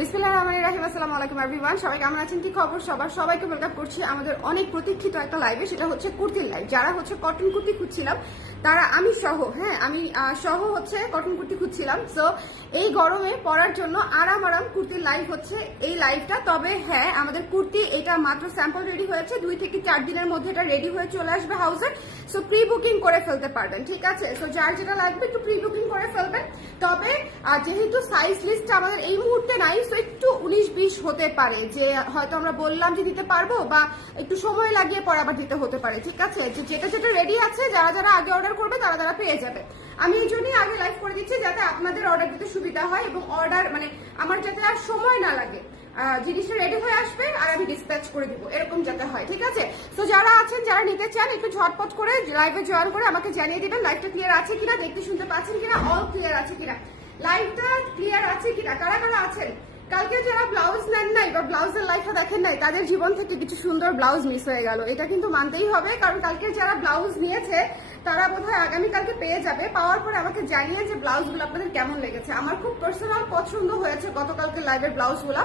বিসমিল্লাহির রহমানির রহিম। আসসালামু আলাইকুম এভরিওয়ান, সবাই কেমন আছেন, কি খবর সবাইকে ওয়েলকাম করছি আমাদের অনেক প্রতীক্ষিত একটা লাইভে। সেটা হচ্ছে কুর্তির লাইভ। যারা হচ্ছে কটন কুর্তি খুঁজছিলাম তারা আমি সহ হচ্ছে কটন কুর্তি খুঁজছিলাম। সো এই গরমে পরার জন্য আরাম কুর্তির লাইভ হচ্ছে এই লাইভটা। তবে হ্যাঁ, আমাদের কুর্তি এটা মাত্র স্যাম্পল রেডি হয়েছে, 2 থেকে 4 দিনের মধ্যে এটা রেডি হয়ে চলে আসবে হাউসে। সো প্রি বুকিং করে ফেলতে পারবেন, ঠিক আছে? সো যার যেটা লাগবে একটু প্রি বুকিং করে ফেলবেন। তবে যেহেতু সাইজ লিস্টটা আমাদের এই মুহূর্তে নাই, সো একটু 19-20 হতে পারে, যে হয়তো আমরা বললাম যে দিতে পারবো বা একটু সময় লাগিয়ে পরে আবার দিতে হতে পারে, ঠিক আছে? যেটা রেডি আছে, যারা আগে অর্ডার করবে তারা পেয়ে যাবে। আমি এই জন্যই আগে লাইভ করে দিচ্ছি যাতে আপনাদের অর্ডার দিতে সুবিধা হয় এবং অর্ডার আমার যাতে আর সময় না লাগে, জিনিসটা রেডি হয়ে আসবে আর আমি ডিসপ্যাচ করে দিব, এরকম যাতে হয়, ঠিক আছে? তো যারা আছেন, যারা নিতে চান, একটু ঝটপট করে লাইভে জয়েন করে আমাকে জানিয়ে দিবেন লাইভটা ক্লিয়ার আছে কিনা, দেখতে শুনতে পাচ্ছেন কিনা, অল ক্লিয়ার আছে কিনা, লাইভটা ক্লিয়ার আছে কিনা, কারা আছেন। কালকে যারা ব্লাউজ নেন নাই বা ব্লাউজের লাইভটা দেখেন নাই, তাদের জীবন থেকে কিছু সুন্দর ব্লাউজ মিস হয়ে গেল, এটা কিন্তু মানতেই হবে। কারণ কালকে যারা ব্লাউজ নিয়েছে তারা বোধহয় আগামীকালকে পেয়ে যাবে। পাওয়ার পরে আমাকে জানিয়ে যে ব্লাউজগুলো আপনাদের কেমন লেগেছে। আমার খুব পার্সোনাল পছন্দ হয়েছে গতকালকে লাইভের ব্লাউজগুলো।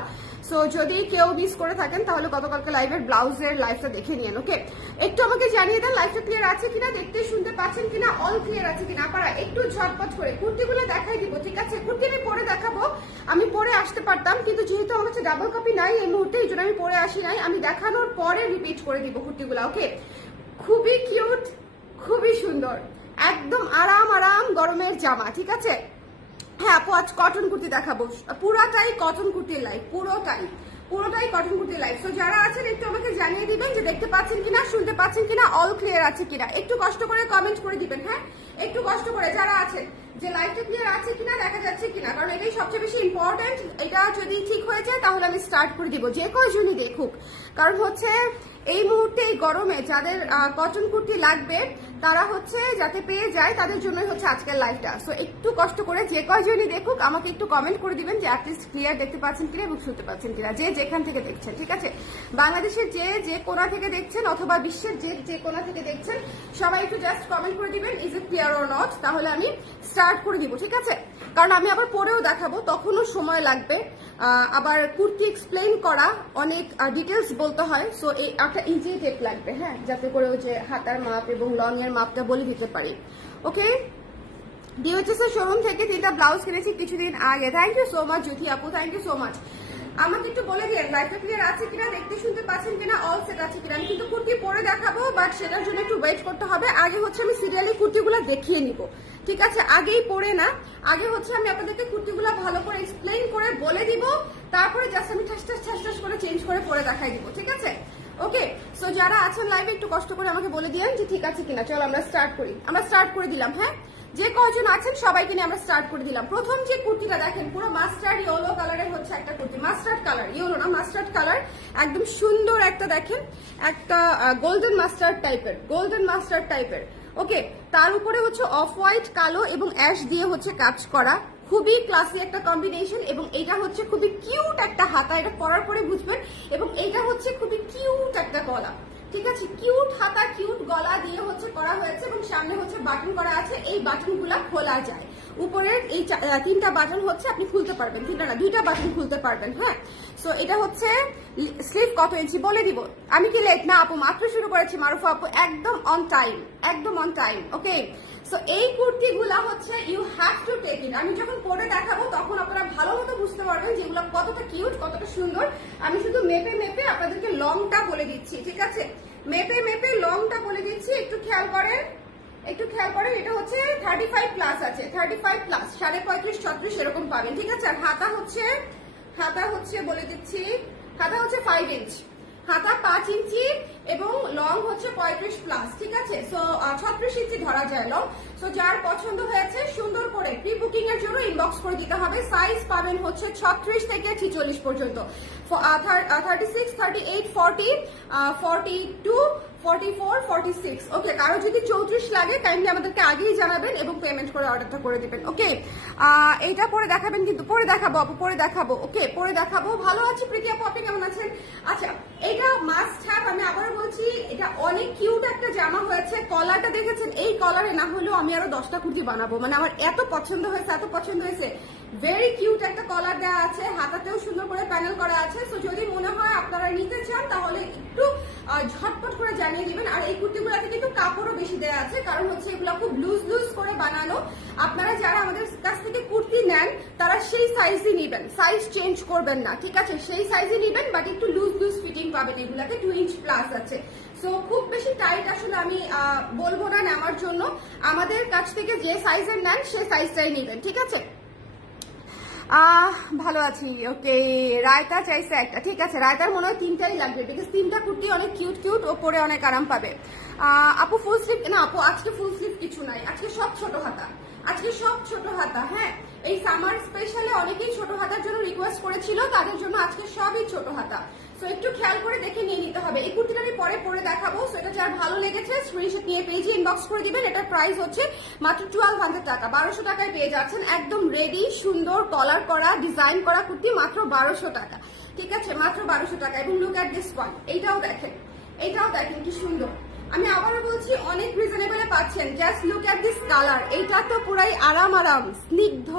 সো যদি কেউ মিস করে থাকেন তাহলে গতকালকে লাইভের ব্লাউজের লাইভটা দেখে নিন, ওকে? একটু আমাকে জানিয়ে দেন লাইভটা ক্লিয়ার আছে কিনা, দেখতে শুনতে পাচ্ছেন কিনা, অল ক্লিয়ার আছে কিনা। আপনারা একটু ঝটপট করে কুর্তিগুলো দেখাই দিব, ঠিক আছে? কুর্তি আমি পরে দেখাবো, আমি পরে আসতে পারতাম, কিন্তু যেহেতু আমার কাছে ডাবল কপি নাই এই মুহূর্তে, এই জন্য আমি পরে আসি নাই। আমি দেখানোর পরে রিপিট করে দিব কুর্তিগুলো, ওকে? খুবই কিউট, খুবই সুন্দর, একদম আরাম গরমের জামা, ঠিক আছে? হ্যাঁ আপু, আজ কটন কুর্তি দেখাবো, পুরাটাই কটন কুর্তির লাইভ, পুরোটাই কটন কুর্তি লাইভ। তো যারা আছেন একটু আমাকে জানিয়ে দিবেন যে দেখতে পাচ্ছেন কিনা, শুনতে পাচ্ছেন কিনা, অল ক্লিয়ার আছে কিনা। একটু কষ্ট করে কমেন্ট করে দিবেন, হ্যাঁ একটু কষ্ট করে, যারা আছেন, যে লাইভটা ক্লিয়ার আছে কিনা, দেখা যাচ্ছে কিনা, কারণ এটাই সবচেয়ে বেশি ইম্পর্টেন্ট। এটা যদি ঠিক হয়ে যায় তাহলে আমি স্টার্ট করে দিব, যে কয়জনই দেখুক। কারণ হচ্ছে এই মুহূর্তে এই গরমে যাদের কটন কুর্তি লাগবে তারা হচ্ছে যাতে পেয়ে যায়, তাদের জন্যই হচ্ছে আজকের লাইভটা। সো একটু কষ্ট করে যে কয়জনই দেখুক আমাকে একটু কমেন্ট করে দিবেন যে অ্যাটলিস্ট ক্লিয়ার দেখতে পাচ্ছেন কিনা এবং শুনতে পাচ্ছেন কিনা, যে যেখান থেকে দেখছেন, ঠিক আছে? বাংলাদেশের যে কোণা থেকে দেখছেন অথবা বিশ্বের যে কোণা থেকে দেখছেন, সবাই একটু জাস্ট কমেন্ট করে দিবেন is it clear or not, তাহলে আমি স্টার্ট করে দিব, ঠিক আছে? কারণ আমি আবার পরেও দেখাবো, তখনও সময় লাগবে, আবার কুর্তি এক্সপ্লেইন করা অনেক ডিটেলস বলতে হয়। সো এই একটা ইজি টেপ লাগবে, হ্যাঁ, যাতে করে ওই যে হাতার মাপ এবং লং এর মাপটা বলে দিতে পারি, ওকে? ডিওএইচএস এর শোরুম থেকে 3টা ব্লাউজ কিনেছি কিছুদিন আগে। থ্যাংক ইউ সো মাচ জ্যোতি আপু, থ্যাংক ইউ সো মাচ। আমাকে একটু বলে দিন লাইভটা ক্লিয়ার আছে কিনা, দেখতে শুনতে পাচ্ছেন কিনা, অল সেট আছে কিনা। আমি কিন্তু কুর্তি পরে দেখাবো, বাট সেটার জন্য একটু ওয়েট করতে হবে। আগে হচ্ছে আমি সিরিয়ালি কুর্তিগুলো দেখিয়ে নিব, ঠিক আছে? আগেই পরে না, আগে হচ্ছে আমি আপনাদেরকে কুর্তিগুলো ভালো করে এক্সপ্লেইন করে বলে দিব, তারপরে জাস্ট আমি ঠাস করে চেঞ্জ করে পরে দেখাই দিব, ঠিক আছে? ওকে, সো যারা আছেন লাইভে একটু কষ্ট করে আমাকে বলে দিয়েন যে ঠিক আছে কিনা। চলো আমরা স্টার্ট করি। আমরা স্টার্ট করে দিলাম, হ্যাঁ, যে কয়জন আছেন সবাইকে নিয়ে আমরা স্টার্ট করে দিলাম। প্রথম যে কুর্তিটা দেখেন, পুরো মাস্টার্ড ইয়েলো কালারের হচ্ছে একটা কুর্তি, মাস্টার্ড কালার, ইয়েলো না, মাস্টার্ড কালার, একদম সুন্দর একটা, দেখেন একটা গোল্ডেন মাস্টার্ড টাইপের, ওকে? তার উপরে হচ্ছে অফ হোয়াইট, কালো এবং অ্যাশ দিয়ে হচ্ছে কাজ করা, খুবই ক্লাসি একটা কম্বিনেশন। এবং এটা হচ্ছে খুবই কিউট একটা হাতা, এটা পরার পরে বুঝবেন। এবং এটা হচ্ছে খুবই কিউট একটা গলা, ঠিক আছে? কিউট হাতা, কিউট গলা দিয়ে হচ্ছে করা হয়েছে এবং সামনে হচ্ছে বাটন করা আছে। এই বাটনগুলা খোলা যায়, উপরের এই 3টা বাটন হচ্ছে আপনি খুলতে পারবেন, 3টা না 2টা বাটন খুলতে পারবেন, হ্যাঁ। সো এটা হচ্ছে স্লিভ কত ইঞ্চি বলে দিব। আমি কি লেট না আপু, মাত্র শুরু করেছি মারুফা আপু, একদম অন টাইম, ওকে? সো এই কুর্তিগুলা হচ্ছে you have to take it. আমি যখন পরে দেখাবো তখন আপনারা ভালো মতো বুঝতে পারবেন যেগুলো কতটা কিউট, কতটা সুন্দর। আমি শুধু মেপে আপনাদেরকে লংটা বলে দিচ্ছি, ঠিক আছে? মেপে লংটা বলে দিচ্ছি, একটু খেয়াল করেন। এটা হচ্ছে 35 প্লাস আছে, 35 প্লাস, 35.5 36 এরকম পাবেন, ঠিক আছে? আর হাতা হচ্ছে বলে দিচ্ছি, হাতা হচ্ছে 5 ইঞ্চ, হাতা 5 ইঞ্চি এবং লং হচ্ছে 35 প্লাস, ঠিক আছে? সো 36 ইঞ্চি ধরা যায় লং। সো যার পছন্দ হয়েছে সুন্দর করে প্রি বুকিং এর জন্য ইনবক্স করে দিতে হবে। সাইজ পাবেন হচ্ছে 36 থেকে 46 পর্যন্ত, 36, 38, 40, 42, 44, 46। ওকে, কারো যদি 34 লাগে কাইন্ডলি আমাদেরকে আগেই জানাবেন এবং পেমেন্ট করে অর্ডারটা করে দিবেন। ওকে, এইটা পরে দেখাবেন, কিন্তু পরে দেখাবো আপু, পরে দেখাবো। ওকে, পরে দেখাবো। ভালো আছি প্রীতি আপু, আপনি কেমন আছেন? আচ্ছা, এটা মাস্ট হ্যাভ, আমি আবার বলছি, এটা অনেক কিউট একটা জামা হয়েছে। কলারটা দেখেছেন? এই কলারে না হলেও আমি আরো 10টা কুর্তি বানাবো, মানে আমার এত পছন্দ হয়েছে, এত পছন্দ হয়েছে। ভেরি কিউট একটা কলার দেওয়া আছে, হাতাতেও সুন্দর করে প্যানেল করা আছে। সো যদি মনে হয় আপনারা নিতে চান তাহলে একটু ঝটপট করে জানিয়ে দিবেন। আর এই কুর্তিগুলোতে কিন্তু কাপড়ও বেশি দেওয়া আছে, কারণ হচ্ছে এগুলো খুব লুজ লুজ করে বানানো। আপনারা যারা আমাদের কাছ থেকে কুর্তি নেন তারা সেই সাইজই নিবেন, সাইজ চেঞ্জ করবেন না, ঠিক আছে? সেই সাইজই নিবেন, বাট একটু লুজ লুজ ফিটিং পাবেন। এগুলাতে 2 ইঞ্চ প্লাস আছে। সো খুব বেশি টাইট আসলে আমি বলবো না নেওয়ার জন্য। আমাদের কাছ থেকে যে সাইজের নেন সেই সাইজটাই নিবেন, ঠিক আছে? ভালো আছি। ওকে, রায়তা চাইছে একটা, ঠিক আছে। রায়তার মনে হয় 3টাই লাগবে, বিকজ 3টা কুর্তি অনেক কিউট কিউট, ও পরে অনেক আরাম পাবে। আপু ফুল স্লিভ না আপু, আজকে ফুল স্লিভ কিছু নাই, আজকে সব ছোট হাতা, আজকে সব ছোট হাতা। হ্যাঁ, এই সামার স্পেশালে অনেকেই ছোট হাতার জন্য রিকোয়েস্ট করেছিল, তাদের জন্য আজকে সবই ছোট হাতা। সো একটু খেয়াল করে দেখে নিয়ে নিতে হবে। এই কুর্তিটা আমি পরে পরে দেখাবো। সো এটা যার ভালো লেগেছে স্ক্রিনশট নিয়ে পেজে ইনবক্স করে দিবেন। এটার প্রাইস হচ্ছে মাত্র 1200 টাকা, 1200 টাকায় পেয়ে যাচ্ছেন একদম রেডি সুন্দর কলার করা ডিজাইন করা কুর্তি, মাত্র 1200 টাকা, ঠিক আছে? মাত্র 1200 টাকা। এবং লুক এট দিস ওয়ান, এইটাও দেখেন, এইটাও দেখেন কি সুন্দর। আমি আবারও বলছি, অনেক রিজনেবলে পাচ্ছেন। Just look at this colour, এইটা তো পুরাই আরাম আরাম স্নিগ্ধ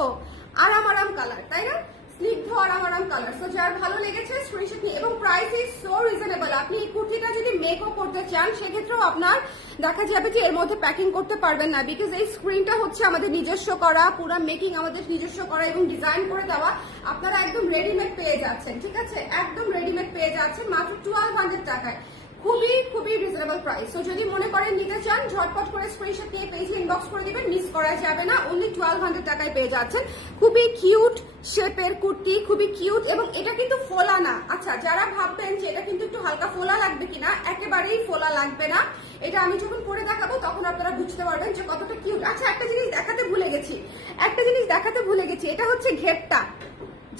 আরাম আরাম কালার, তাই না? স্নিগ্ধ আরাম আরাম কালার। সো যার ভালো লেগেছে স্ক্রিনশট নিয়ে, এবং প্রাইস ইজ সো রিজনেবল। আপনি এই কুর্তিটা যদি মেকও করতে চান সেক্ষেত্রেও আপনার দেখা যাবে যে এর মধ্যে প্যাকিং করতে পারবেন না, বিকজ এই স্ক্রিনটা হচ্ছে আমাদের নিজস্ব করা, পুরো মেকিং আমাদের নিজস্ব করা এবং ডিজাইন করে দেওয়া। আপনারা একদম রেডিমেড পেয়ে যাচ্ছেন, ঠিক আছে? একদম রেডিমেড পেয়ে যাচ্ছেন মাত্র 1200 টাকায়। খুবই খুবই রিজনেবল প্রাইস। সো যদি মনে করেন নিতে চান ঝটপট করে স্ক্রিনশট নিয়ে পেজে ইনবক্স করে দিবেন, মিস করা যাবে না। অনলি 1200 টাকায় পেয়ে যাচ্ছেন খুবই কিউট শেপের কুর্তি, খুবই কিউট। এবং এটা কিন্তু ফোলা না। আচ্ছা, যারা ভাববেন যে এটা কিন্তু একটু হালকা ফোলা লাগবে কিনা, একেবারেই ফোলা লাগবে না। এটা আমি যখন পরে দেখাবো তখন আপনারা বুঝতে পারবেন যে কতটা কিউট। আচ্ছা, একটা জিনিস দেখাতে ভুলে গেছি, এটা হচ্ছে ঘেরটা।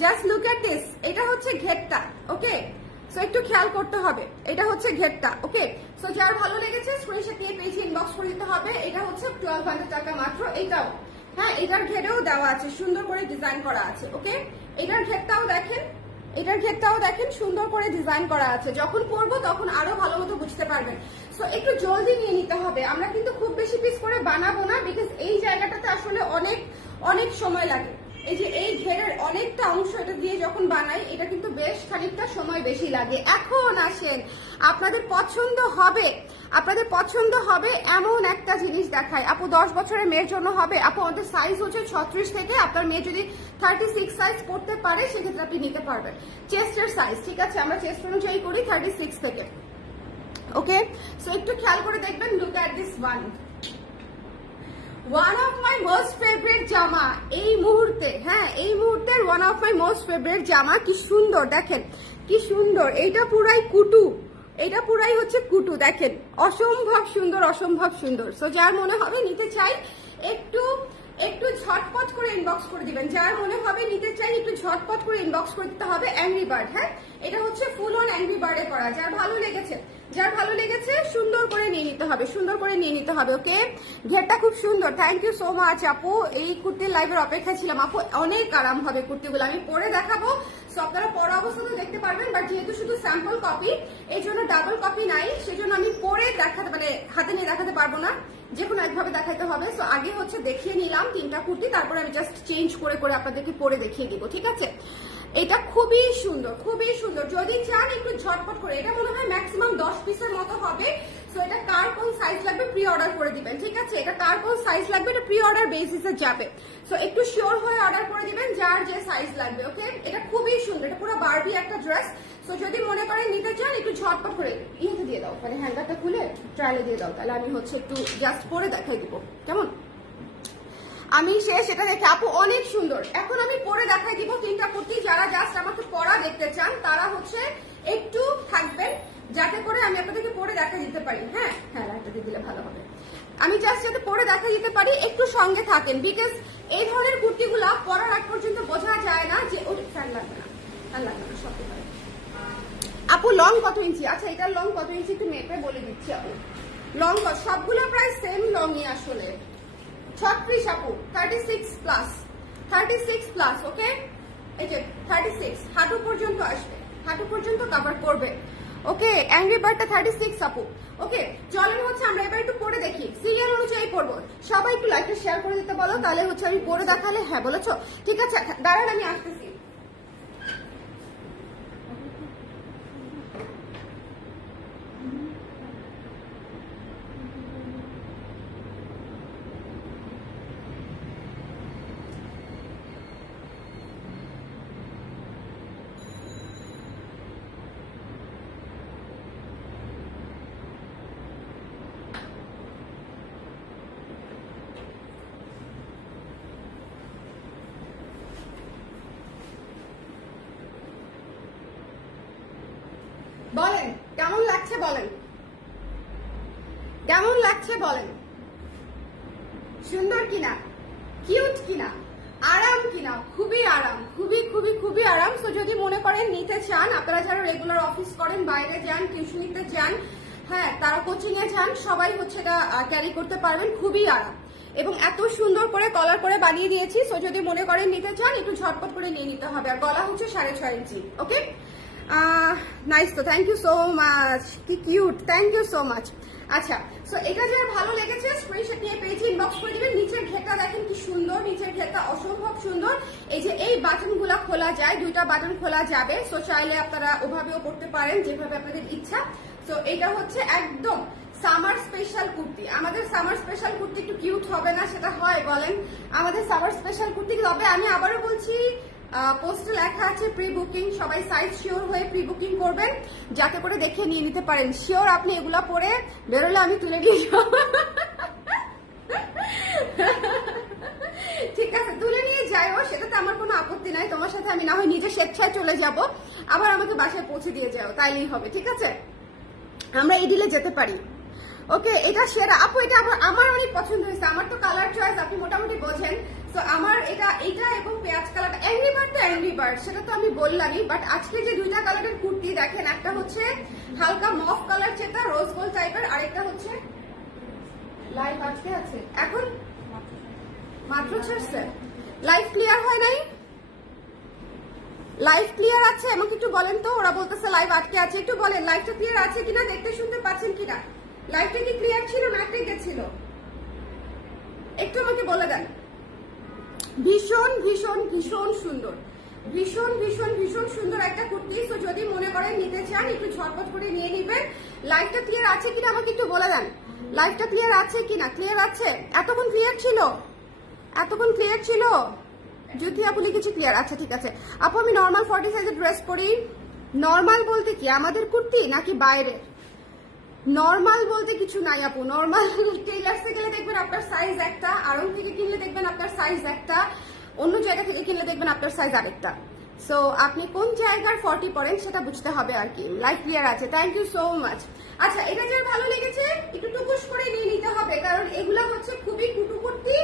জাস্ট লুক এট দিস, এটা হচ্ছে ঘেরটা। ওকে, সো একটু খেয়াল করতে হবে, এটা হচ্ছে ঘেরটা। ওকে, সো যার ভালো লেগেছে স্ক্রিনশট নিয়ে পেজে ইনবক্স করে দিতে হবে। এটা হচ্ছে 1200 টাকা মাত্র। এইটাও হ্যাঁ, এটার ঘেরেও দেওয়া আছে, সুন্দর করে ডিজাইন করা আছে। ওকে, এটার ঘেরটাও দেখেন, এটার ঘেরটাও দেখেন, সুন্দর করে ডিজাইন করা আছে। যখন পরবো তখন আরো ভালো মতো বুঝতে পারবেন। সো একটু জলদি নিয়ে নিতে হবে। আমরা কিন্তু খুব বেশি পিস করে বানাবো না, বিকজ এই জায়গাটাতে আসলে অনেক অনেক সময় লাগে। এই যে এই ঘেরের অনেকটা অংশ এটা দিয়ে যখন বানাই, এটা কিন্তু বেশ খানিকটা সময় বেশি লাগে। এখন আসেন, আপনাদের পছন্দ হবে এমন একটা জিনিস দেখায়। আপু 10 বছরের মেয়ের জন্য হবে? আপু আমাদের সাইজ হচ্ছে 36 থেকে, আপনার মেয়ে যদি 36 সাইজ পড়তে পারে সেক্ষেত্রে আপনি নিতে পারবেন। চেস্টের সাইজ, ঠিক আছে? আমরা চেস্ট অনুযায়ী করি 36 থেকে। ওকে, সো একটু খেয়াল করে দেখবেন। Look at this one of my most favourite জামা এই মুহূর্তে। হ্যাঁ, এই মুহূর্তের one of my most favourite জামা। কি সুন্দর দেখেন, কি সুন্দর। এইটা পুরাই কুটু, এটা পুরাই হচ্ছে কুটু। দেখেন, অসম্ভব সুন্দর, অসম্ভব সুন্দর। সো যার মনে হবে নিতে চাই একটু ঝটপট করে ইনবক্স করে দিবেন। যার মনে হবে নিতে চাই একটু ঝটপট করে ইনবক্স করে দিতে হবে। অ্যাংরি বার্ড, হ্যাঁ, এটা হচ্ছে ফুল অন অ্যাংরি বার্ডে করা। যার ভালো লেগেছে সুন্দর করে নিয়ে নিতে হবে, সুন্দর করে নিয়ে নিতে হবে। ওকে, ঘেরটা খুব সুন্দর। থ্যাংক ইউ সো মাচ আপু। এই কুর্তির লাইভের অপেক্ষায় ছিলাম আপু। অনেক আরাম হবে কুর্তিগুলো, আমি পরে দেখাবো। সো আপনারা পরা অবস্থাতেও দেখতে পারবেন, বাট যেহেতু শুধু স্যাম্পল কপি, এই জন্য ডাবল কপি নাই, সেজন্য আমি পরে দেখাতে, মানে হাতে নিয়ে দেখাতে পারবো না, যে কোনো একভাবে দেখাতে হবে। সো আগে হচ্ছে দেখিয়ে নিলাম 3টা কুর্তি, তারপরে আমি জাস্ট চেঞ্জ করে করে আপনাদেরকে পরে দেখিয়ে দিব, ঠিক আছে? এটা খুবই সুন্দর, খুবই সুন্দর। যদি চান একটু ঝটপট করে, এটা মনে হয় ম্যাক্সিমাম 10 পিসের মতো হবে। সো এটা কার কোন সাইজ লাগবে প্রি অর্ডার করে দিবেন, ঠিক আছে? এটা কার কোন সাইজ লাগবে এটা প্রি অর্ডার বেসিসে যাবে। সো একটু শিওর হয়ে অর্ডার করে দিবেন যার যে সাইজ লাগবে। ওকে, এটা খুবই সুন্দর, এটা পুরো বারবি একটা ড্রেস। সো যদি মনে করেন নিতে চান একটু ঝটপট করে ইয়েতে দিয়ে দাও, মানে হ্যাঙ্গারটা খুলে ট্রায়ালে দিয়ে দাও, তাহলে আমি হচ্ছে একটু জাস্ট পরে দেখাই দিব, কেমন? আমি শেষ এটা দেখে আপু অনেক সুন্দর। এখন আমি পরে দেখাই দিব 3টা কুর্তি। যারা জাস্ট আমাকে পরা দেখতে চান তারা হচ্ছে একটু থাকবেন, যাতে করে আমি আপনাদেরকে পরে দেখা দিতে পারি। হ্যাঁ হ্যাঁ, লাইটটা দিয়ে দিলে ভালো হবে। আমি জাস্ট যাতে পরে দেখা দিতে পারি, একটু সঙ্গে থাকেন, বিকজ এই ধরনের কুর্তিগুলা পরার আগ পর্যন্ত বোঝা যায় না যে ওর ফ্যান লাগবে না, সব আপু লং কত ইঞ্চি? আচ্ছা এটার লং কত ইঞ্চি একটু মেপে বলে দিচ্ছি আপু। লং সবগুলো প্রায় সেম লংই আসলে। 36 আপু, 36 প্লাস, 36 প্লাস। ওকে, এই যে 36 হাঁটু পর্যন্ত আসবে, হাঁটু পর্যন্ত কভার করবে। ওকে, অ্যাংরি বার্ডটা 36 আপু। ওকে, চলেন হচ্ছে আমরা এবার একটু পরে দেখি, সিরিয়াল অনুযায়ী পড়বো। সবাই একটু লাইভটা শেয়ার করে দিতে বলো, তাহলে হচ্ছে আমি পরে দেখালে। হ্যাঁ বলেছো, ঠিক আছে, দাঁড়ান আমি আসতেছি। বলেন কেমন লাগছে, বলেন কেমন লাগছে, বলেন সুন্দর কিনা, কিউট কিনা, আরাম কিনা? খুবই আরাম, খুবই খুবই খুবই আরাম। তো যদি মনে করেন নিতে চান, আপনারা যারা রেগুলার অফিস করেন, বাইরে যান, টিউশনিতে যান, হ্যাঁ তারা কোচিং এ যান, সবাই হচ্ছে এটা ক্যারি করতে পারবেন। খুবই আরাম এবং এত সুন্দর করে কলার করে বানিয়ে দিয়েছি। সো যদি মনে করেন নিতে চান, একটু ঝটপট করে নিয়ে নিতে হবে। আর গলা হচ্ছে 6.5 ইঞ্চি। ওকে, নাইস, তো থ্যাংক ইউ সো মাচ, কি cute, thank you so much. আচ্ছা, সো এটা যারা ভালো লেগেছে স্ক্রিনশট নিয়ে পেজে ইনবক্স করে দিবেন। নিচের ঘেরটা দেখেন কি সুন্দর, নিচের ঘেরটা অসম্ভব সুন্দর। এই যে এই বাটনগুলো খোলা যায়, দুইটা বাটন খোলা যাবে। সো চাইলে আপনারা ওভাবেও করতে পারেন, যেভাবে আপনাদের ইচ্ছা। সো এটা হচ্ছে একদম সামার স্পেশাল কুর্তি। আমাদের সামার স্পেশাল কুর্তি একটু কিউট হবে না? সেটা হয় বলেন? আমাদের সামার স্পেশাল কুর্তি। তবে আমি আবারও বলছি, পোস্টে লেখা আছে প্রি বুকিং, সবাই সাইজ শিওর হয়ে প্রি বুকিং করবেন, যাতে করে দেখে নিয়ে নিতে পারেন। শিওর আপনি এগুলা পরে বেরোলে আমি তুলে নিয়ে যাব। ঠিক আছে, তুলে নিয়ে যাইও, সেটাতে আমার কোনো আপত্তি নাই। তোমার সাথে আমি না হয় নিজে স্বেচ্ছায় চলে যাব, আবার আমাকে বাসায় পৌঁছে দিয়ে যাও, তাইলেই হবে। ঠিক আছে, আমরা এই ডিলে যেতে পারি। ওকে, এটা সেরা আপু, এটা আমার অনেক পছন্দ হয়েছে। আমার তো কালার চয়েস আপনি মোটামুটি বোঝেন। তো আমার এটা এবং পেঁয়াজ কালারটা, অ্যাংরি বার্ড তো অ্যাংরি বার্ড, সেটা তো আমি বললামই। বাট আজকে যে দুইটা কালারের কুর্তি দেখেন, একটা হচ্ছে হালকা মফ কালার, যেটা রোজ গোল্ড টাইপের, আরেকটা হচ্ছে লাইভ আজকে আছে, এখন মাত্র ছাড়ছে। লাইভ ক্লিয়ার হয় নাই? লাইভ ক্লিয়ার আছে? আমাকে একটু বলেন তো। ওরা বলতেছে লাইভ আটকে আছে, একটু বলেন লাইভটা ক্লিয়ার আছে কিনা, দেখতে শুনতে পাচ্ছেন কিনা। লাইভটা কি ক্লিয়ার ছিল না আটকে গেছিল? একটু আমাকে বলে দেন। ভীষণ ভীষণ ভীষণ সুন্দর, ভীষণ ভীষণ ভীষণ সুন্দর একটা কুর্তি। তো যদি মনে করেন নিতে চান, একটু ঝটপট করে নিয়ে নিবেন। লাইভটা ক্লিয়ার আছে কিনা আমাকে একটু বলে দেন। লাইভটা ক্লিয়ার আছে কিনা? ক্লিয়ার আছে? এতক্ষণ ক্লিয়ার ছিল, এতক্ষণ ক্লিয়ার ছিল। জ্যোতি আপু লিখেছি ক্লিয়ার। আচ্ছা ঠিক আছে আপু, আমি নর্মাল 40 সাইজের ড্রেস পরি। নর্মাল বলতে কি আমাদের কুর্তি নাকি বাইরের? নর্মাল বলতে কিছু নাই আপু। নর্মাল টেইলার্সে গেলে দেখবেন আপনার সাইজ একটা, আড়ং থেকে কিনলে দেখবেন আপনার সাইজ একটা, অন্য জায়গা থেকে কিনলে দেখবেন আপনার সাইজ আরেকটা। সো আপনি কোন জায়গার 40 পরেন সেটা বুঝতে হবে আর কি। লাইভ ক্লিয়ার আছে, থ্যাংক ইউ সো মাচ। আচ্ছা, এটা যার ভালো লেগেছে একটু টুকুস করে নিয়ে নিতে হবে, কারণ এগুলা হচ্ছে খুবই কুটু কুর্তি।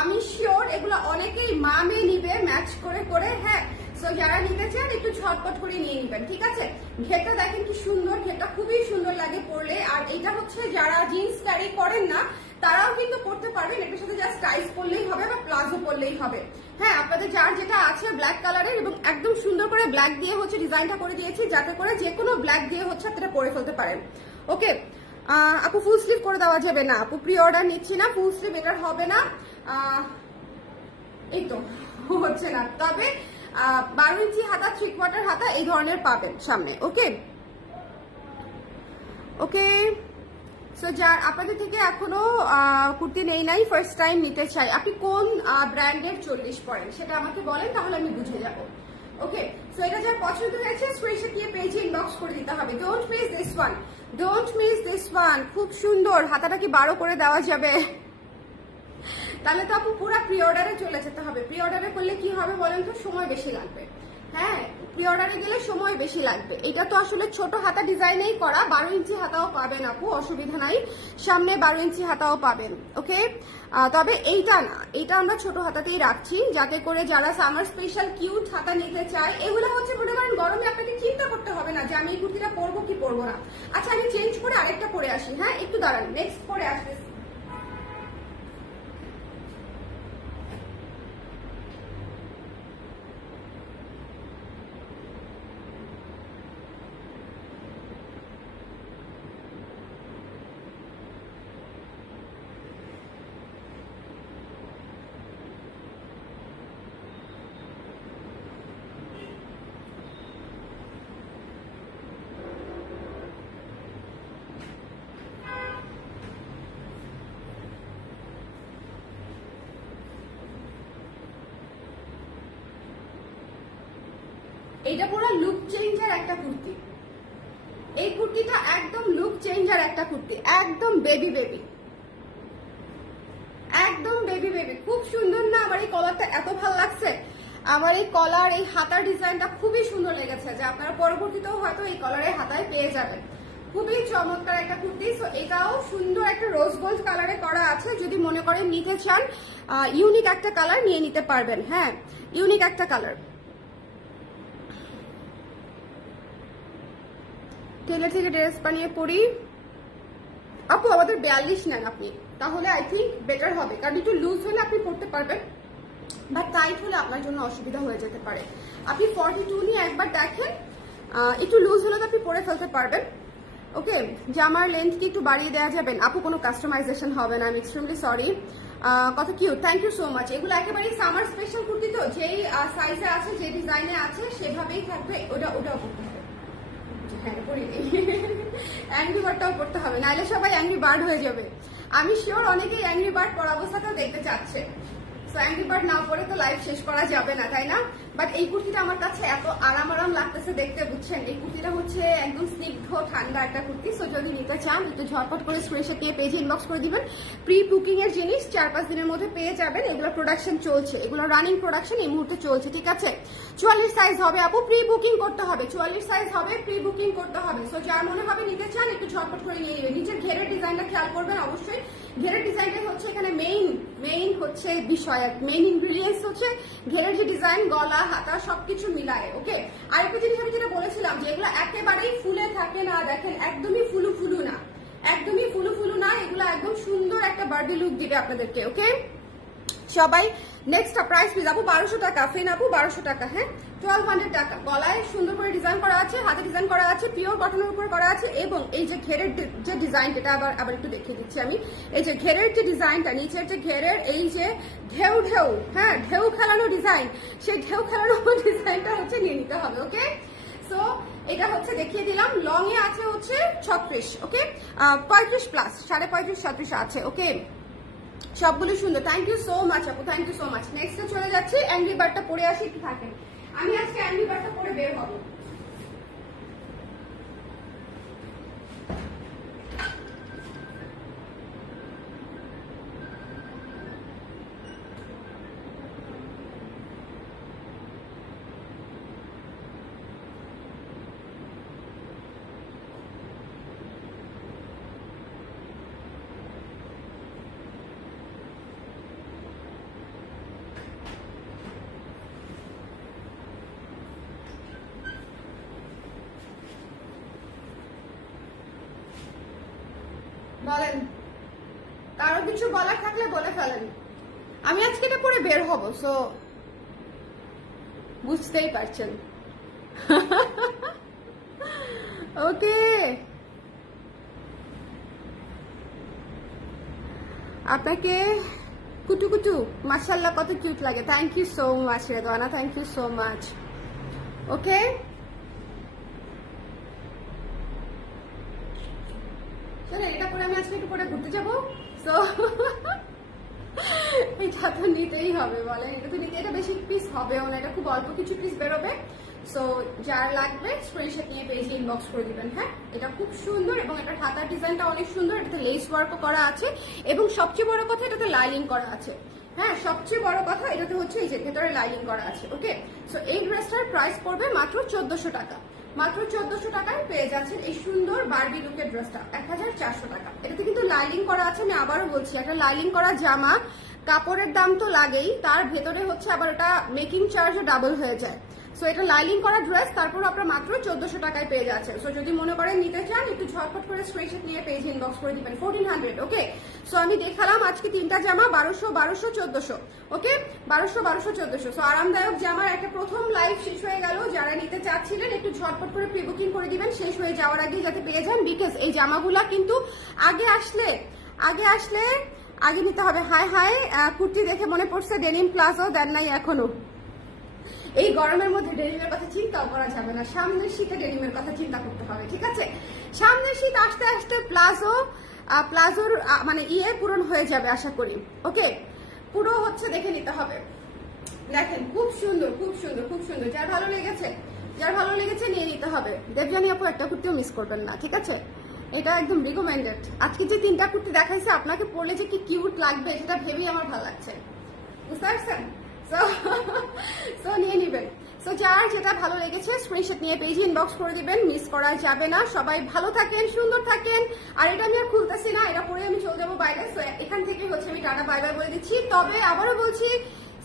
আমি শিওর এগুলো অনেকেই মা মেয়ে নিবে ম্যাচ করে করে। হ্যাঁ, সো যারা নিতে চান একটু ঝটপট করে নিয়ে নিবেন। ঠিক আছে, ঘেরটা দেখেন কি সুন্দর, ঘেরটা খুবই সুন্দর লাগে পরলে। আর এটা হচ্ছে যারা জিন্স ক্যারি করেন না, তারাও কিন্তু পরতে পারবেন। এটার সাথে জাস্ট টাইস পরলেই হবে বা প্লাজো পরলেই হবে। হ্যাঁ, আপনাদের যার যেটা আছে ব্ল্যাক কালারের, এবং একদম সুন্দর করে ব্ল্যাক দিয়ে হচ্ছে ডিজাইনটা করে দিয়েছি, যাতে করে যে কোনো ব্ল্যাক দিয়ে হচ্ছে আপনারা পরে ফেলতে পারেন। ওকে আপু, ফুল স্লিভ করে দেওয়া যাবে না আপু? প্রি অর্ডার নিচ্ছি না, ফুল স্লিভ এটার হবে না। এই তো হচ্ছে না, তবে 12 ইঞ্চি হাতা, 3/4 হাতা এই ধরনের পাবেন সামনে। ওকে ওকে, সো যার আপনাদের থেকে এখনো কুর্তি নেই নাই, ফার্স্ট টাইম নিতে চাই, আপনি কোন ব্র্যান্ডের 40 পরেন সেটা আমাকে বলেন, তাহলে আমি বুঝে যাব। ওকে, সো এটা যার পছন্দ হয়েছে স্ক্রিনশট দিয়ে পেজে ইনবক্স করে দিতে হবে। Don't miss this one, don't miss this one. খুব সুন্দর। হাতাটা কি 12 করে দেওয়া যাবে? তাহলে তো আপু পুরো প্রি অর্ডারে চলে যেতে হবে। প্রি অর্ডারে করলে কি হবে বলেন তো, সময় বেশি লাগবে। হ্যাঁ, প্রি অর্ডারে গেলে সময় বেশি লাগবে। এটা তো আসলে ছোট হাতা ডিজাইনেই করা, 12 ইঞ্চি হাতাও পাবেন আপু, অসুবিধা নাই, সামনে 12 ইঞ্চি হাতাও পাবেন। ওকে, তবে এইটা না, এটা আমরা ছোট হাতাতেই রাখছি যাতে করে যারা সামার স্পেশাল কিউট হাতা নিতে চায়, এগুলো হচ্ছে মনে করেন গরমে আপনাকে চিন্তা করতে হবে না যে আমি এই কুর্তিটা পরবো কি পরবো না। আচ্ছা আমি চেঞ্জ করে আরেকটা পরে আসি, হ্যাঁ একটু দাঁড়ান, নেক্সট পরে আসতেছি। এইটা পুরো লুক চেঞ্জার একটা কুর্তি, এই কুর্তিটা একদম লুক চেঞ্জার একটা কুর্তি, একদম বেবি বেবি, একদম বেবি বেবি, খুব সুন্দর না? আমার এই কলারটা এত ভালো লাগছে, আমার এই কলার এই হাতার ডিজাইনটা খুবই সুন্দর লেগেছে, যে আপনারা পরবর্তীতেও হয়তো এই কলারের হাতায় পেয়ে যাবেন। খুবই চমৎকার একটা কুর্তি। সো এটাও সুন্দর একটা রোজ গোল্ড কালারে করা আছে, যদি মনে করেন নিতে চান ইউনিক একটা কালার নিয়ে নিতে পারবেন। হ্যাঁ, ইউনিক একটা কালার। টেলার থেকে ড্রেস বানিয়ে পরি আপু, আমাদের 42 নেন আপনি, তাহলে আই থিঙ্ক বেটার হবে, কারণ একটু লুজ হলে আপনি পড়তে পারবেন, বা টাইট হলে আপনার জন্য অসুবিধা হয়ে যেতে পারে। আপনি 42 নিয়ে একবার দেখেন, একটু লুজ হলে তো আপনি পরে ফেলতে পারবেন। ওকে, জামার লেন্থ কি একটু বাড়িয়ে দেওয়া যাবেন আপু? কোনো কাস্টমাইজেশন হবে না, আমি এক্সট্রিমলি সরি। কত cute, thank you so much. এগুলো একেবারেই সামার স্পেশাল কুর্তি, তো যেই সাইজে আছে যে ডিজাইনে আছে সেভাবেই থাকবে। ওটাও করতে হবে, হ্যাঁ পরিনি, অ্যাংরি বার্ডটাও পড়তে হবে, নাহলে সবাই অ্যাংরি বার্ড হয়ে যাবে। আমি শিওর অনেকেই অ্যাংরি বার্ড পরা অবস্থাটাও দেখতে চাচ্ছে। সো অ্যাংরি বার্ড না পরে তো লাইভ শেষ করা যাবে না, তাই না? বাট এই কুর্তিটা আমার কাছে এত আরাম লাগতেছে দেখতে, বুঝছেন? এই কুর্তিটা হচ্ছে একদম স্নিগ্ধ ঠান্ডা একটা কুর্তি। সো যদি নিতে চান একটু ঝটপট করে স্ক্রিনশট নিয়ে পেজে ইনবক্স করে দিবেন। প্রি বুকিং এর জিনিস 4-5 দিনের মধ্যে পেয়ে যাবেন। এগুলো প্রোডাকশন চলছে, এগুলো রানিং প্রোডাকশন এই মুহূর্তে চলছে, ঠিক আছে? 44 সাইজ হবে আপু, প্রি বুকিং করতে হবে, 44 সাইজ হবে, প্রি বুকিং করতে হবে। সো যার মনে হবে নিতে চান একটু ঝটপট করে নিয়ে নেবেন। নিচের ঘেরের ডিজাইনটা খেয়াল করবেন অবশ্যই, ঘেরের ডিজাইনটা হচ্ছে এখানে মেইন হচ্ছে বিষয়, মেইন ইনগ্রিডিয়েন্টস হচ্ছে ঘেরের যে ডিজাইন, গলা হাতা সবকিছু মিলায়। ওকে, আরেকটা জিনিস আমি যেটা বলেছিলাম যে এগুলো একেবারেই ফুলে থাকে না, দেখেন একদমই ফুলু না, একদমই ফুলু না, এগুলো একদম সুন্দর একটা বার্ডি লুক দিবে আপনাদেরকে। ওকে সবাই, নেক্সট প্রাইস প্লিজ আপু 1200 টাকা, ফেন আপু 1200 টাকা, হ্যাঁ 1200 টাকা। গলায় সুন্দর করে ডিজাইন করা আছে, হাতে ডিজাইন করা আছে, পিওর কটনের উপর করা আছে, এবং এই যে ঘেরের যে ডিজাইন, এটা আবার একটু দেখিয়ে দিচ্ছি আমি। এই যে ঘেরের যে ডিজাইনটা, নিচের যে ঘেরের এই যে ঢেউ, হ্যাঁ ঢেউ খেলানো ডিজাইন, সেই ঢেউ খেলানো ডিজাইনটা হচ্ছে নিয়ে নিতে হবে। ওকে, সো এটা হচ্ছে দেখিয়ে দিলাম। লং এ আছে হচ্ছে 36, ওকে 35 প্লাস, 35.5 36 আছে। ওকে, সবগুলো সুন্দর, থ্যাংক ইউ সো মাচ আপু, থ্যাংক ইউ সো মাচ। নেক্সটে চলে যাচ্ছি, অ্যাংরি বার্ডটা পরে আসি, একটু থাকেন, আমি আজকে অ্যাংরি বার্ডটা পরে বের হবো। বলেন, কারো কিছু বলার থাকলে বলে ফেলেন। আমি আজকে এটা পরে বের হব, সো বুঝতেই পারছেন। ওকে, আপনাকে কুটু মাশাআল্লাহ কত কিউট লাগে, thank you so much Redwana, thank you so much. Okay, এটা পরে আমি আজকে একটু পরে ঘুরতে যাবো, সো এটা তো নিতেই হবে, বলেন এটা তো নিতে, এটা বেশি পিস হবেও না, এটা খুব অল্প কিছু পিস বেরোবে। সো যার লাগবে স্ক্রিনশট নিয়ে পেজে ইনবক্স করে দিবেন। হ্যাঁ, এটা খুব সুন্দর, এবং এটার হাতার ডিজাইনটা অনেক সুন্দর, এটাতে লেস ওয়ার্কও করা আছে, এবং সবচেয়ে বড় কথা এটাতে লাইনিং করা আছে। হ্যাঁ, সবচেয়ে বড় কথা এটাতে হচ্ছে এই যে ভেতরে লাইনিং করা আছে। ওকে, সো এই ড্রেসটার প্রাইস পড়বে মাত্র 1400 টাকা। মাত্র 1400 টাকায় পেয়ে যাচ্ছেন এই সুন্দর বারবি লুকের ড্রেসটা 1400 টাকা। এটাতে কিন্তু লাইনিং করা আছে, আমি আবারও বলছি, একটা লাইনিং করা জামা কাপড়ের দাম তো লাগেই, তার ভেতরে হচ্ছে আবার এটা মেকিং চার্জও ডাবল হয়ে যায়। সো এটা লাইনিং করা ড্রেস, তারপর আপনার মাত্র 1400 টাকায় পেয়ে যাচ্ছে। সো যদি মনে করেন নিতে চান, একটু ঝটপট করে স্ক্রিনশট নিয়ে পেজ ইনবক্স করে দিবেন 1400। ওকে, সো আমি দেখালাম আজকে তিনটা জামা 1200, 1200, 1400। ওকে, 1200, 1200, 1400। সো আরামদায়ক জামার একটা প্রথম লাইভ শেষ হয়ে গেল। যারা নিতে চাচ্ছিলেন একটু ঝটপট করে প্রি বুকিং করে দিবেন শেষ হয়ে যাওয়ার আগে যাতে পেয়ে যান, বিকজ এই জামাগুলা কিন্তু আগে আসলে আগে নিতে হবে। হাই হাই, কুর্তি দেখে মনে পড়ছে ডেনিম প্লাজো দেন নাই এখনো। এই গরমের মধ্যে ডেনিমের কথা চিন্তাও করা যাবে না, সামনের শীতে ডেনিমের কথা চিন্তা করতে হবে। ঠিক আছে, সামনের শীত আসতে আসতে প্লাজোর মানে পূরণ হয়ে যাবে আশা করি। ওকে, পুরো হচ্ছে দেখে নিতে হবে। দেখেন খুব সুন্দর, খুব সুন্দর, খুব সুন্দর। যার ভালো লেগেছে নিয়ে নিতে হবে। দেবজানি আপু একটা কুর্তিও মিস করবেন না, ঠিক আছে? এটা একদম রিকমেন্ডেড। আজকে যে তিনটা কুর্তি দেখাইছে আপনাকে পরলে যে কি কিউট লাগবে সেটা ভেবেই আমার ভালো লাগছে, বুঝতে পারছেন? সো নিয়ে নিবেন। সো যার যেটা ভালো লেগেছে স্ক্রিনশট নিয়ে পেজে ইনবক্স করে দিবেন, মিস করা যাবে না। সবাই ভালো থাকেন, সুন্দর থাকেন। আর এটা আমি আর খুলতেছি না, এটা পরে আমি চলে যাবো বাইরে। সো এখান থেকে হচ্ছে আমি টাটা বাই বাই বলে দিচ্ছি। তবে আবারও বলছি,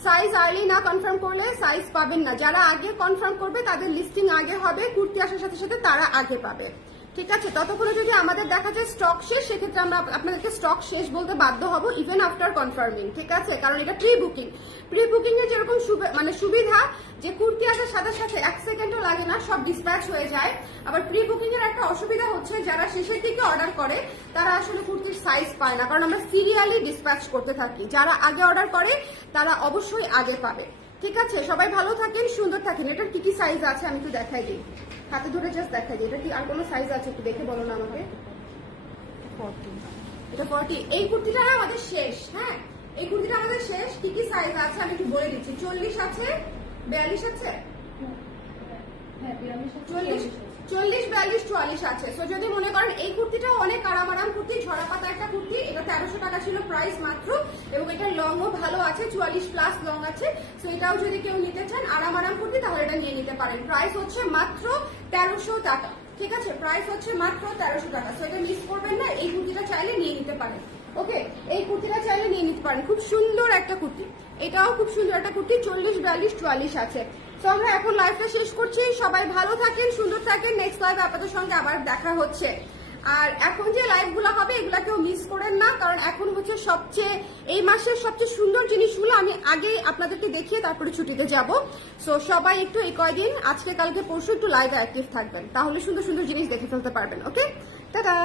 সাইজ আর্লি না কনফার্ম করলে সাইজ পাবেন না। যারা আগে কনফার্ম করবে তাদের লিস্টিং আগে হবে, কুর্তি আসার সাথে সাথে তারা আগে পাবে। ঠিক আছে, ততক্ষণে যদি আমাদের দেখা যায় স্টক শেষ, সেক্ষেত্রে আমরা আপনাদেরকে স্টক শেষ বলতে বাধ্য হব ইভেন আফটার কনফার্মিং। ঠিক আছে, কারণ এটা প্রি বুকিং এ যেরকম সুবিধা যে কুর্তি আসার সাথে সাথে 1 সেকেন্ডও লাগে না, সব ডিসপ্যাচ হয়ে যায়। আবার প্রি বুকিং এর একটা অসুবিধা হচ্ছে, যারা শেষের দিকে অর্ডার করে তারা আসলে কুর্তির সাইজ পায় না, কারণ আমরা সিরিয়ালি ডিসপ্যাচ করতে থাকি। যারা আগে অর্ডার করে তারা অবশ্যই আগে পাবে। ঠিক আছে, সবাই ভালো থাকেন, সুন্দর থাকেন। এটার কি কি সাইজ আছে আমি একটু দেখাই দিই, হাতে ধরে জাস্ট দেখাই দিই। এটা কি আর কোনো সাইজ আছে একটু দেখে বলো না আমাকে। 40, এটা 40। এই কুর্তিটা আমাদের শেষ। হ্যাঁ, এই কুর্তিটা আমাদের শেষ। কি কি সাইজ আছে আমি একটু বলে দিচ্ছি। 40 আছে, 42 আছে, 40, 42, 44 আছে। সো যদি মনে করেন এই কুর্তিটা অনেক আরাম কুর্তি, ঝরা পাতা একটা কুর্তি, এটা 1300 টাকা ছিল প্রাইস মাত্র, এবং এটার লংও ভালো আছে, 44 প্লাস লং আছে। সো এটাও যদি কেউ নিতে চান আরাম কুর্তি, তাহলে এটা নিয়ে নিতে পারেন। প্রাইস হচ্ছে মাত্র 1300 টাকা। ঠিক আছে, প্রাইস হচ্ছে মাত্র 1300 টাকা। সো এটা মিস করবেন না, এই কুর্তিটা চাইলে নিয়ে নিতে পারেন। ওকে, এই কুর্তিটা চাইলে নিয়ে নিতে পারেন, খুব সুন্দর একটা কুর্তি। এটাও খুব সুন্দর একটা কুর্তি, 40, 42, 44 আছে। তো আমরা এখন লাইভটা শেষ করছি। সবাই ভালো থাকেন, সুন্দর থাকেন। নেক্সট লাইভে আপনাদের সঙ্গে আবার দেখা হচ্ছে। আর এখন যে লাইভগুলো হবে এগুলা কেউ মিস করেন না, কারণ এখন হচ্ছে এই মাসের সবচেয়ে সুন্দর জিনিসগুলো আমি আগেই আপনাদেরকে দেখিয়ে তারপরে ছুটিতে যাব। সো সবাই একটু এই কয়দিন আজকে কালকে পরশু একটু লাইভে অ্যাক্টিভ থাকবেন, তাহলে সুন্দর সুন্দর জিনিস দেখে ফেলতে পারবেন। ওকে, টাটা।